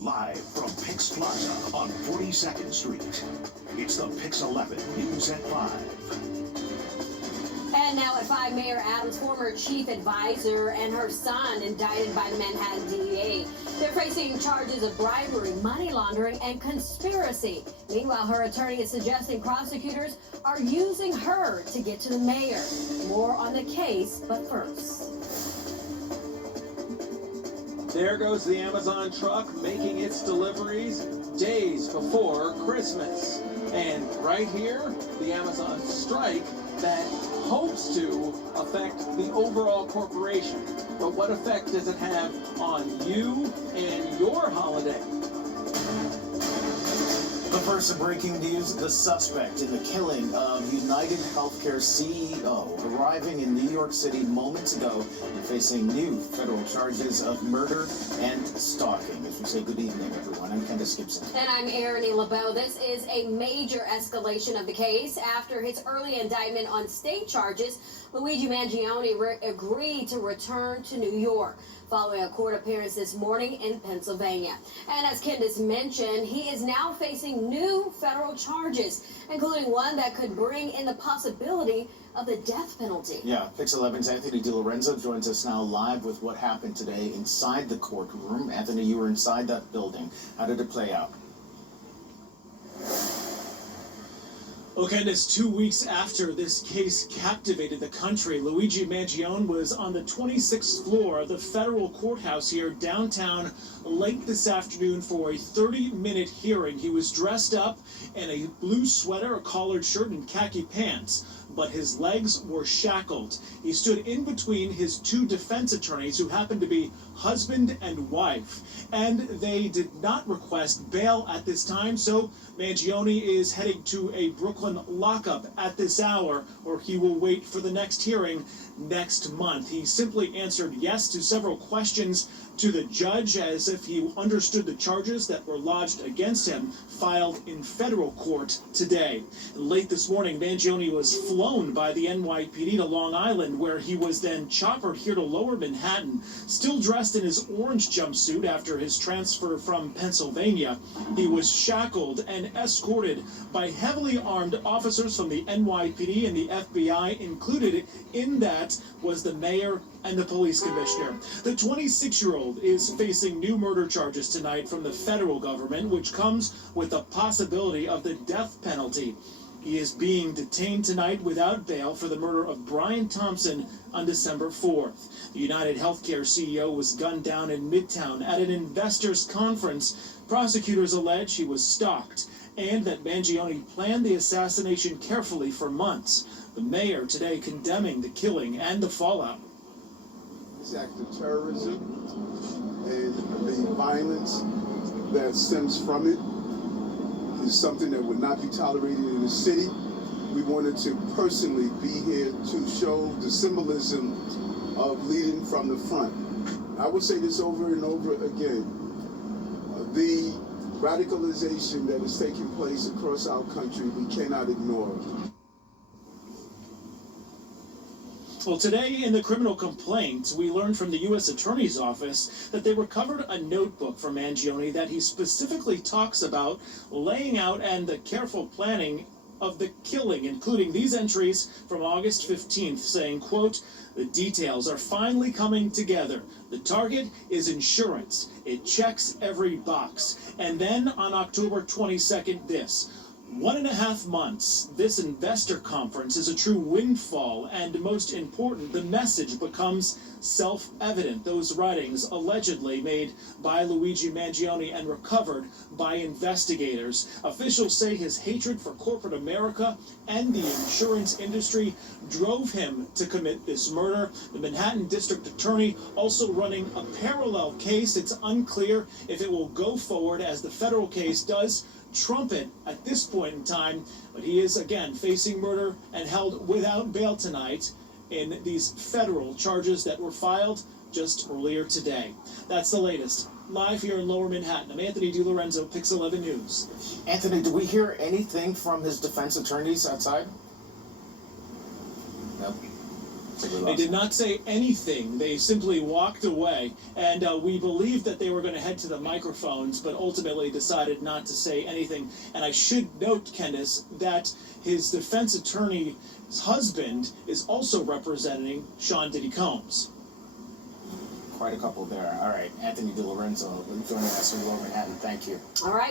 Live from PIX Plaza on 42nd Street, it's the PIX11 News at 5. And now at 5, Mayor Adams' former chief advisor and her son indicted by the Manhattan DEA. They're facing charges of bribery, money laundering, and conspiracy. Meanwhile, her attorney is suggesting prosecutors are using her to get to the mayor. More on the case, but first. There goes the Amazon truck making its deliveries days before Christmas. And right here, the Amazon strike that hopes to affect the overall corporation. But what effect does it have on you and your holiday? The first of breaking news, the suspect in the killing of United Healthcare CEO arriving in New York City moments ago and facing new federal charges of murder and stalking. As we say, good evening, everyone. I'm Candace Gibson. And I'm Erin LeBeau. This is a major escalation of the case. After his early indictment on state charges, Luigi Mangione agreed to return to New York following a court appearance this morning in Pennsylvania. And as Candace mentioned, he is now facing new federal charges, including one that could bring in the possibility of the death penalty. Yeah, PIX11's Anthony DiLorenzo joins us now live with what happened today inside the courtroom. Anthony, you were inside that building. How did it play out? Well, Candace, 2 weeks after this case captivated the country, Luigi Mangione was on the 26th floor of the federal courthouse here downtown late this afternoon for a 30-minute hearing. He was dressed up in a blue sweater, a collared shirt, and khaki pants, but his legs were shackled. He stood in between his two defense attorneys, who happened to be husband and wife, and they did not request bail at this time, so Mangione is heading to a Brooklyn lockup at this hour, or he will wait for the next hearing next month. He simply answered yes to several questions to the judge as if he understood the charges that were lodged against him, filed in federal court today. Late this morning, Mangione was flown by the NYPD to Long Island, where he was then choppered here to Lower Manhattan, still dressed in his orange jumpsuit after his transfer from Pennsylvania. He was shackled and escorted by heavily armed officers from the NYPD and the FBI. Included in that was the mayor and the police commissioner. The 26-year-old is facing new murder charges tonight from the federal government, which comes with the possibility of the death penalty. He is being detained tonight without bail for the murder of Brian Thompson on December 4th. The United Healthcare CEO was gunned down in Midtown at an investors conference. Prosecutors allege he was stalked and that Mangione planned the assassination carefully for months. The mayor today condemning the killing and the fallout. This act of terrorism and the violence that stems from it is something that would not be tolerated in the city. We wanted to personally be here to show the symbolism of leading from the front. I would say this over and over again. The radicalization that is taking place across our country, we cannot ignore. Well, today in the criminal complaint, we learned from the U.S. Attorney's Office that they recovered a notebook from Mangione that he specifically talks about laying out and the careful planning of the killing, including these entries from August 15th saying, quote, "The details are finally coming together. The target is insurance. It checks every box." And then on October 22nd, this. 1.5 months, this investor conference is a true windfall, and most important, the message becomes self-evident. Those writings allegedly made by Luigi Mangione and recovered by investigators. Officials say his hatred for corporate America and the insurance industry drove him to commit this murder. The Manhattan District Attorney also running a parallel case. It's unclear if it will go forward, as the federal case does trumpet at this point in time, but he is again facing murder and held without bail tonight in these federal charges that were filed just earlier today. That's the latest. Live here in Lower Manhattan, I'm Anthony DiLorenzo, PIX11 News. Anthony, do we hear anything from his defense attorneys outside? Nope. They did not say anything. They simply walked away, and we believed that they were going to head to the microphones, but ultimately decided not to say anything. And I should note, Candace, that his defense attorney's husband is also representing Sean Diddy Combs. Quite a couple there. All right, Anthony DiLorenzo joining us from Lower Manhattan. Thank you. All right.